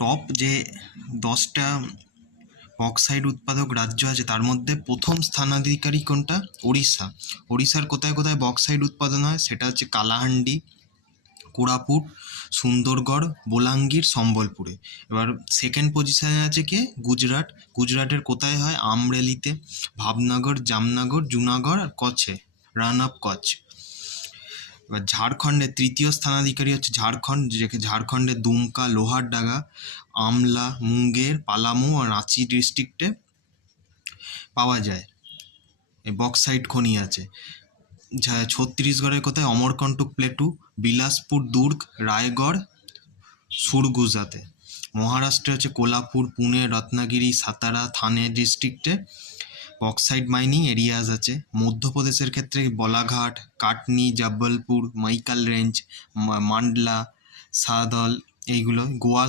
Top যে 10টা bauxite উৎপাদক রাজ্য আছে তার মধ্যে প্রথম স্থানাধিকারী কোনটা? ওড়িশা। ওড়িশার কোথায় কোথায় বক্সাইট উৎপাদন হয় সেটা হচ্ছে কালাহান্ডি, কোরাপুট, সুন্দরগড়, বোলাঙ্গীর, সম্বলপুরে। এবার সেকেন্ড পজিশনে আছে কে? গুজরাট। গুজরাটের কোথায় হয়? আমরেলিতে, ভাবনগর, জামনগর, জুনাগড় আর কচ্ছে, রান অফ কচ্ছ। এবার ঝাড়খণ্ডের তৃতীয় স্থানাধিকারী হচ্ছে ঝাড়খণ্ড, যেকে ঝাড়খণ্ডের দুমকা, লোহারডাঙ্গা, আমলা, মুঙ্গের, পালামু আর রাঁচি ডিস্ট্রিক্টে পাওয়া যায় এই বক্সাইট খনি আছে। ছত্তিশগড়ের কোথায়? অমরকন্টক প্লেটু, বিলাসপুর দুর্গ, রায়গড়, সুরগুজাতে। মহারাষ্ট্রে হচ্ছে কোলাপুর, পুনে, রত্নাগিরি, সাতারা, থানে ডিস্ট্রিক্টে বক্সাইট মাইনিং এরিয়াজ আছে। মধ্যপ্রদেশের ক্ষেত্রে বলাঘাট, কাটনি, জব্বলপুর, মাইকাল রেঞ্জ, মান্ডলা, সাদল এইগুলো। গোয়া